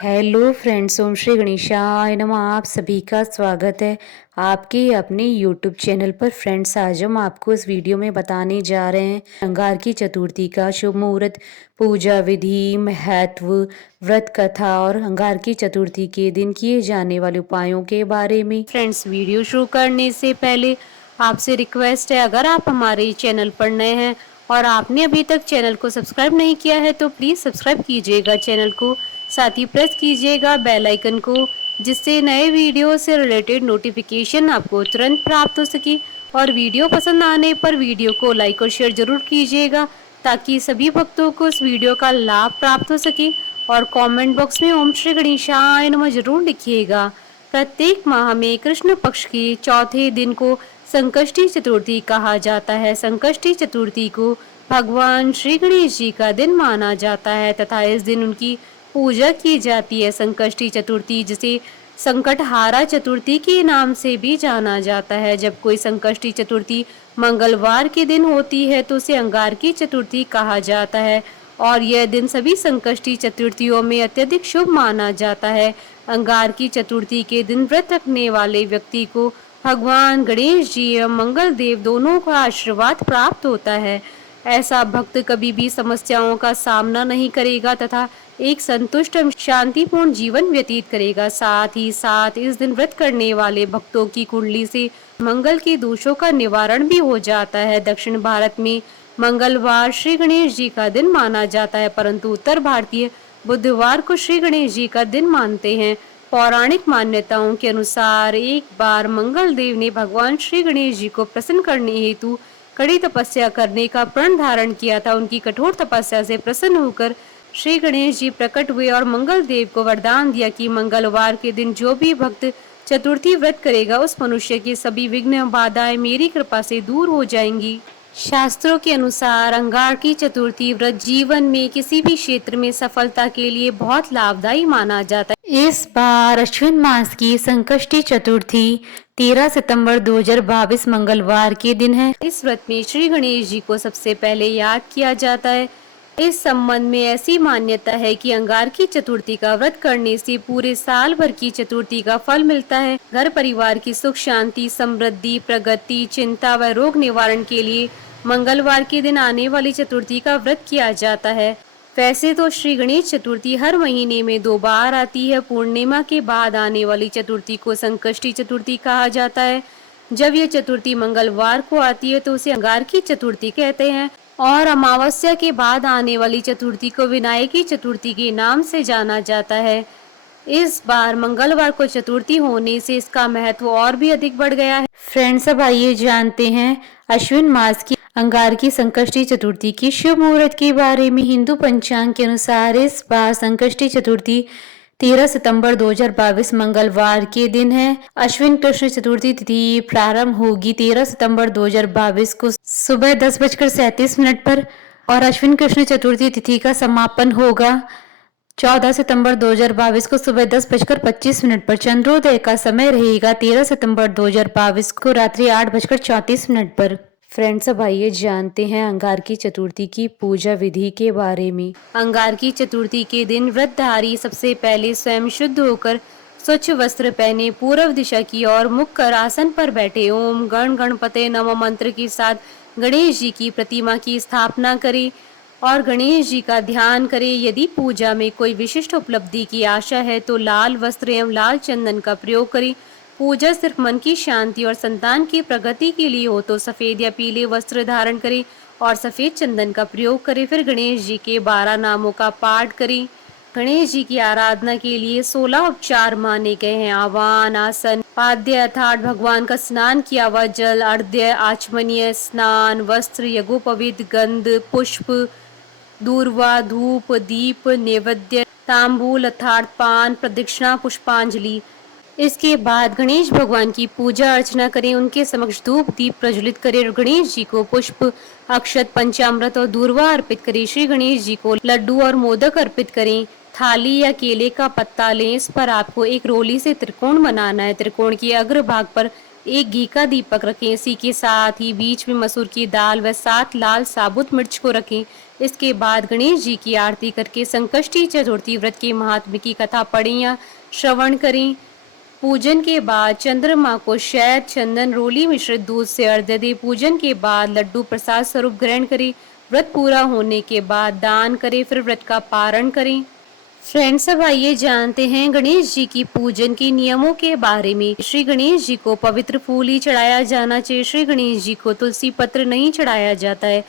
Hello friends, ओम श्री गणेशाय नमः। आप सभी का स्वागत है आपके अपने यूट्यूब चैनल पर। फ्रेंड्स, आज हम आपको इस वीडियो में बताने जा रहे हैं अंगारकी चतुर्थी का शुभ मुहूर्त, पूजा विधि, महत्व, व्रत कथा और अंगारकी चतुर्थी के दिन किए जाने वाले उपायों के बारे में। फ्रेंड्स, वीडियो शुरू करने से पहले आपसे रिक्वेस्ट है, अगर आप हमारे चैनल पर नए हैं और आपने अभी तक चैनल को सब्सक्राइब नहीं किया है तो प्लीज़ सब्सक्राइब कीजिएगा चैनल को, साथ ही प्रेस कीजिएगा बेल आइकन को, जिससे नए वीडियो से रिलेटेड नोटिफिकेशन आपको तुरंत प्राप्त हो सके। और वीडियो पसंद आने पर वीडियो को लाइक और शेयर जरूर कीजिएगा ताकि सभी भक्तों को इस वीडियो का लाभ प्राप्त हो सके। और कमेंट बॉक्स में ओम श्री गणेशाय नमः जरूर लिखिएगा। प्रत्येक माह में कृष्ण पक्ष के चौथे दिन को संकष्टी चतुर्थी कहा जाता है। संकष्टी चतुर्थी को भगवान श्री गणेश जी का दिन माना जाता है तथा इस दिन उनकी पूजा की जाती है। संकष्टी चतुर्थी, जिसे संकटहारा चतुर्थी के नाम से भी जाना जाता है। जब कोई संकष्टी चतुर्थी मंगलवार के दिन होती है तो उसे अंगारकी चतुर्थी कहा जाता है और यह दिन सभी संकष्टी चतुर्थियों में अत्यधिक शुभ माना जाता है। अंगारकी चतुर्थी के दिन व्रत रखने वाले व्यक्ति को भगवान गणेश जी एवं मंगल देव दोनों का आशीर्वाद प्राप्त होता है। ऐसा भक्त कभी भी समस्याओं का सामना नहीं करेगा तथा एक संतुष्ट एवं शांतिपूर्ण जीवन व्यतीत करेगा। साथ ही साथ इस दिन व्रत करने वाले भक्तों की कुंडली से मंगल के दोषों का निवारण भी हो जाता है। दक्षिण भारत में मंगलवार श्री गणेश जी का दिन माना जाता है, परंतु उत्तर भारतीय बुधवार को श्री गणेश जी का दिन मानते हैं। पौराणिक मान्यताओं के अनुसार एक बार मंगल देव ने भगवान श्री गणेश जी को प्रसन्न करने हेतु कड़ी तपस्या करने का प्रण धारण किया था। उनकी कठोर तपस्या से प्रसन्न होकर श्री गणेश जी प्रकट हुए और मंगल देव को वरदान दिया कि मंगलवार के दिन जो भी भक्त चतुर्थी व्रत करेगा उस मनुष्य की सभी विघ्न बाधाएं मेरी कृपा से दूर हो जाएंगी। शास्त्रों के अनुसार अंगारकी चतुर्थी व्रत जीवन में किसी भी क्षेत्र में सफलता के लिए बहुत लाभदायी माना जाता है। इस बार अश्विन मास की संकष्टी चतुर्थी 13 सितंबर 2022 मंगलवार के दिन है। इस व्रत में श्री गणेश जी को सबसे पहले याद किया जाता है। इस संबंध में ऐसी मान्यता है कि अंगारकी चतुर्थी का व्रत करने से पूरे साल भर की चतुर्थी का फल मिलता है। घर परिवार की सुख शांति, समृद्धि, प्रगति, चिंता व रोग निवारण के लिए मंगलवार के दिन आने वाली चतुर्थी का व्रत किया जाता है। वैसे तो श्री गणेश चतुर्थी हर महीने में 2 बार आती है। पूर्णिमा के बाद आने वाली चतुर्थी को संकष्टी चतुर्थी कहा जाता है। जब यह चतुर्थी मंगलवार को आती है तो उसे अंगारकी चतुर्थी कहते हैं और अमावस्या के बाद आने वाली चतुर्थी को विनायकी चतुर्थी के नाम से जाना जाता है। इस बार मंगलवार को चतुर्थी होने से इसका महत्व और भी अधिक बढ़ गया है। फ्रेंड्स, अब आइए जानते हैं अश्विन मास की अंगारकी संकष्टी चतुर्थी की शुभ मुहूर्त के बारे में। हिंदू पंचांग के अनुसार इस बार संकष्टी चतुर्थी 13 सितंबर 2022 मंगलवार के दिन है। अश्विन कृष्ण चतुर्थी तिथि प्रारंभ होगी 13 सितंबर 2022 को सुबह 10:37 पर और अश्विन कृष्ण चतुर्थी तिथि का समापन होगा 14 सितंबर 2022 को सुबह 10:25 पर। चंद्रोदय का समय रहेगा 13 सितंबर 2022 को रात्रि 8:34 पर। फ्रेंड्स, अब आइए जानते हैं अंगारकी चतुर्थी की पूजा विधि के बारे में। अंगारकी चतुर्थी के दिन व्रतधारी सबसे पहले स्वयं शुद्ध होकर स्वच्छ वस्त्र पहने पूर्व दिशा की ओर मुख कर आसन पर बैठे ओम गण गणपते नमः मंत्र के साथ गणेश जी की प्रतिमा की स्थापना करें और गणेश जी का ध्यान करें। यदि पूजा में कोई विशिष्ट उपलब्धि की आशा है तो लाल वस्त्र एवं लाल चंदन का प्रयोग करें। पूजा सिर्फ मन की शांति और संतान की प्रगति के लिए हो तो सफेद या पीले वस्त्र धारण करें और सफेद चंदन का प्रयोग करें। फिर गणेश जी के 12 नामों का पाठ करें। गणेश जी की आराधना के लिए 16 उपचार माने गए हैं। आवाहन, आसन, पाद्य अर्थात भगवान का स्नान किया हुआ जल, अर्घ्य, आचमनीय, स्नान, वस्त्र, यज्ञोपवीत, गंध, पुष्प, दूर्वा, धूप, दीप, नैवेद्य, तांबूल अर्थात पान, प्रदक्षिणा, पुष्पांजलि। इसके बाद गणेश भगवान की पूजा अर्चना करें, उनके समक्ष धूप दीप प्रज्वलित करें और गणेश जी को पुष्प, अक्षत, पंचामृत और दूर्वा अर्पित करें। श्री गणेश जी को लड्डू और मोदक अर्पित करें। थाली या केले का पत्ता लें, इस पर आपको एक रोली से त्रिकोण बनाना है। त्रिकोण के अग्र भाग पर एक घी का दीपक रखें। इसी के साथ ही बीच में मसूर की दाल व 7 लाल साबुत मिर्च को रखें। इसके बाद गणेश जी की आरती करके संकष्टी चतुर्थी व्रत के महात्म्य की कथा पढ़ें या श्रवण करें। पूजन के बाद चंद्रमा को शहद, चंदन, रोली मिश्रित दूध से अर्घ्य दे। पूजन के बाद लड्डू प्रसाद स्वरूप ग्रहण करें। व्रत पूरा होने के बाद दान करें, फिर व्रत का पारण करें। फ्रेंड्स, अब आइए जानते हैं गणेश जी की पूजन के नियमों के बारे में। श्री गणेश जी को पवित्र फूल ही चढ़ाया जाना चाहिए। श्री गणेश जी को तुलसी पत्र नहीं चढ़ाया जाता है।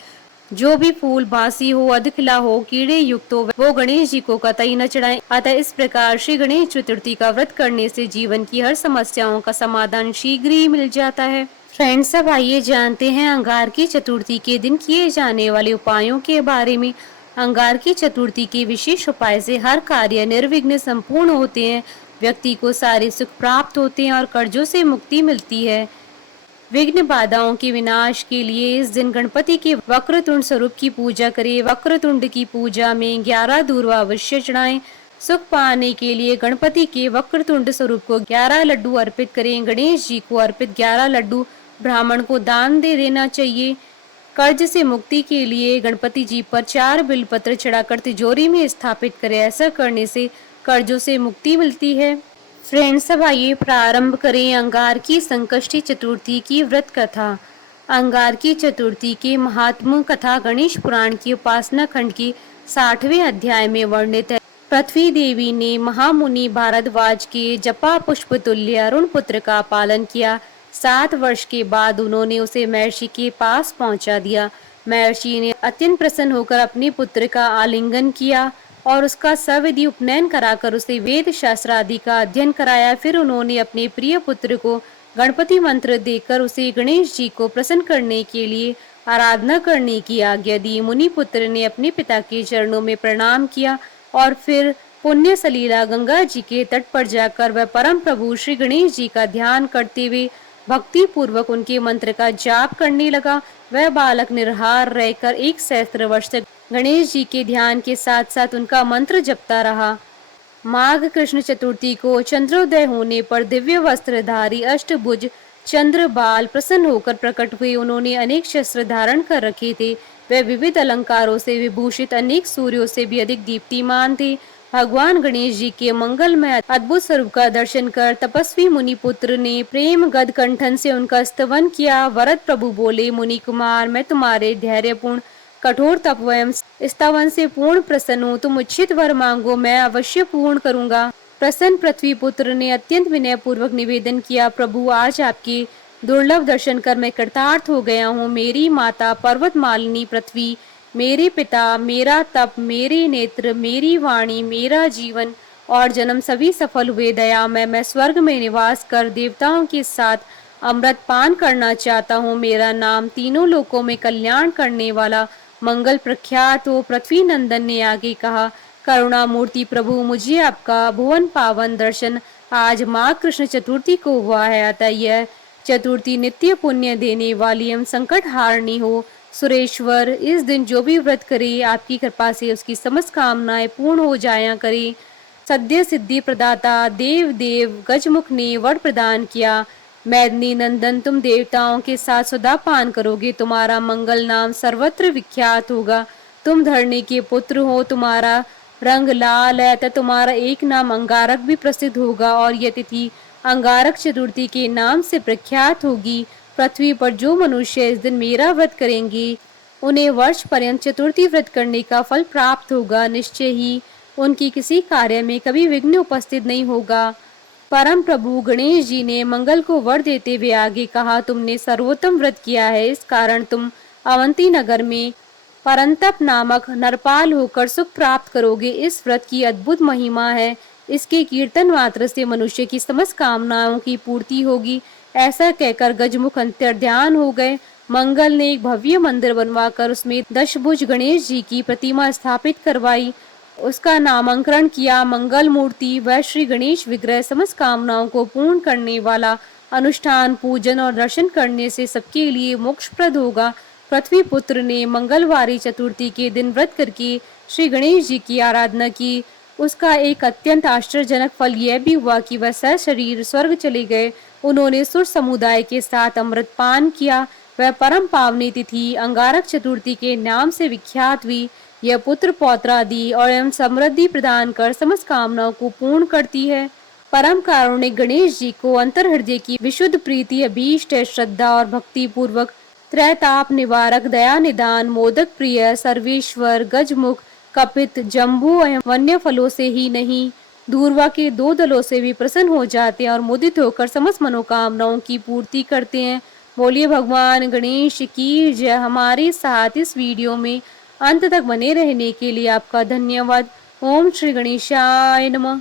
जो भी फूल बासी हो, अधखिला हो, कीड़े युक्त हो, वो गणेश जी को कतई न चढ़ाएं। अतः इस प्रकार श्री गणेश चतुर्थी का व्रत करने से जीवन की हर समस्याओं का समाधान शीघ्र ही मिल जाता है। फ्रेंड्स, अब आइए जानते हैं अंगारकी चतुर्थी के दिन किए जाने वाले उपायों के बारे में। अंगारकी चतुर्थी के विशेष उपाय से हर कार्य निर्विघ्न संपूर्ण होते हैं, व्यक्ति को सारे सुख प्राप्त होते हैं और कर्जों से मुक्ति मिलती है। विघ्न बाधाओं के विनाश के लिए इस दिन गणपति के वक्रतुंड स्वरूप की पूजा करें। वक्रतुंड की पूजा में 11 दूर्वा अवश्य चढ़ाएं। सुख पाने के लिए गणपति के वक्रतुंड स्वरूप को 11 लड्डू अर्पित करें। गणेश जी को अर्पित 11 लड्डू ब्राह्मण को दान दे देना चाहिए। कर्ज से मुक्ति के लिए गणपति जी पर 4 बिलपत्र चढ़ाकर तिजोरी में स्थापित करें। ऐसा करने से कर्जों से मुक्ति मिलती है। फ्रेंड्स, अब आइए प्रारंभ करें अंगारकी संकष्टी चतुर्थी की व्रत कथा। अंगारकी चतुर्थी के महात्म कथा गणेश पुराण की उपासना खंड के 60वें अध्याय में वर्णित है। पृथ्वी देवी ने महामुनि भारद्वाज के जपा पुष्प तुल्य अरुण पुत्र का पालन किया। 7 वर्ष के बाद उन्होंने उसे महर्षि के पास पहुंचा दिया। महर्षि ने अत्यंत प्रसन्न होकर अपने पुत्र का आलिंगन किया और उसका सविधि उपनयन कराकर उसे वेद शास्त्र आदि का अध्ययन कराया। फिर उन्होंने अपने प्रिय पुत्र को गणपति मंत्र देकर उसे गणेश जी को प्रसन्न करने के लिए आराधना करने की आज्ञा दी। मुनि पुत्र ने अपने पिता के चरणों में प्रणाम किया और फिर पुण्य सलीला गंगा जी के तट पर जाकर वह परम प्रभु श्री गणेश जी का ध्यान करते हुए भक्ति पूर्वक उनके मंत्र का जाप करने लगा। वह बालक निराहार रहकर 1 सहस्त्र वर्ष तक गणेश जी के ध्यान के साथ साथ उनका मंत्र जपता रहा। माघ कृष्ण चतुर्थी को चंद्रोदय होने पर दिव्य वस्त्रधारी अष्टभुज चंद्र बाल प्रसन्न होकर प्रकट हुए। उन्होंने अनेक शस्त्र धारण कर रखे थे। वे विविध अलंकारों से विभूषित अनेक सूर्यों से भी अधिक दीप्तिमान थे। भगवान गणेश जी के मंगलमय अद्भुत स्वरूप का दर्शन कर तपस्वी मुनि पुत्र ने प्रेम गद कंठन से उनका स्तवन किया। वरद प्रभु बोले, मुनि कुमार, मैं तुम्हारे धैर्यपूर्ण कठोर तप एवं स्तवन से पूर्ण प्रसन्न हूँ। तुम उचित वर मांगो, मैं अवश्य पूर्ण करूंगा। प्रसन्न पृथ्वी पुत्र ने अत्यंत विनय पूर्वक निवेदन किया, प्रभु आज आपके दुर्लभ दर्शन कर मैं कृतार्थ हो गया हूँ। मेरी माता पर्वत मालिनी पृथ्वी, मेरे पिता, मेरा तप, मेरे नेत्र, मेरी वाणी, मेरा जीवन और जन्म सभी सफल हुए। दया मैं स्वर्ग में निवास कर देवताओं के साथ अमृत पान करना चाहता हूँ। मेरा नाम तीनों लोकों में कल्याण करने वाला मंगल प्रख्यात हो। पृथ्वी नंदन ने आगे कहा, करुणा मूर्ति प्रभु, मुझे आपका भुवन पावन दर्शन आज माघ कृष्ण चतुर्थी को हुआ है। अतः यह चतुर्थी नित्य पुण्य देने वाली एवं संकट हारनी हो। सुरेश्वर, इस दिन जो भी व्रत करे आपकी कृपा से उसकी समस्त कामनाएं पूर्ण हो जाया करे। सद्य सिद्धि प्रदाता देव देव गजमुख ने वर प्रदान किया। मैदनी नंदन, तुम देवताओं के साथ सदा पान करोगे। तुम्हारा मंगल नाम सर्वत्र विख्यात होगा। तुम धरणी के पुत्र हो, तुम्हारा रंग लाल है, तथा तुम्हारा एक नाम अंगारक भी प्रसिद्ध होगा और यह तिथि अंगारक चतुर्थी के नाम से प्रख्यात होगी। पृथ्वी पर जो मनुष्य इस दिन मेरा व्रत करेंगे उन्हें वर्ष पर्यंत चतुर्थी व्रत करने का फल प्राप्त होगा। निश्चय ही उनकी किसी कार्य में कभी विघ्न उपस्थित नहीं होगा। परम प्रभु गणेश जी ने मंगल को वर देते हुए आगे कहा, तुमने सर्वोत्तम व्रत किया है, इस कारण तुम अवंती नगर में परंतप नामक नरपाल होकर सुख प्राप्त करोगे। इस व्रत की अद्भुत महिमा है। इसके कीर्तन मात्र से मनुष्य की समस्त कामनाओं की पूर्ति होगी। ऐसा कहकर गजमुख अंतर्ध्यान हो गए। मंगल ने एक भव्य मंदिर बनवाकर उसमें दशभुज गणेश जी की प्रतिमा स्थापित करवाई। उसका नामकरण किया मंगल मूर्ति। वह श्री गणेश विग्रह समस्त कामनाओं को पूर्ण करने वाला, अनुष्ठान पूजन और दर्शन करने से सबके लिए मोक्षप्रद होगा। पृथ्वी पुत्र ने मंगलवारी चतुर्थी के दिन व्रत करके श्री गणेश जी की आराधना की। उसका एक अत्यंत आश्चर्यजनक फल यह भी हुआ कि वह सशरीर स्वर्ग चले गए। उन्होंने सुर समुदाय के साथ अमृत पान किया। वह परम पावनी तिथि अंगारक चतुर्थी के नाम से विख्यात हुई। यह पुत्र पौत्रादि और एवं समृद्धि प्रदान कर समस्त कामनाओं को पूर्ण करती है। परम कारुणिक गणेश जी को अंतर हृदय की विशुद्ध प्रीति अभीष्ट श्रद्धा और भक्ति पूर्वक त्रैताप निवारक दया निदान मोदक प्रिय सर्वेश्वर गजमुख कपित जम्बू एवं वन्य फलों से ही नहीं दूर्वा के 2 दलों से भी प्रसन्न हो जाते हैं और मुदित होकर समस्त मनोकामनाओं की पूर्ति करते हैं। बोलिए भगवान गणेश की जय। हमारे साथ इस वीडियो में अंत तक बने रहने के लिए आपका धन्यवाद। ओम श्री गणेशाय नमः।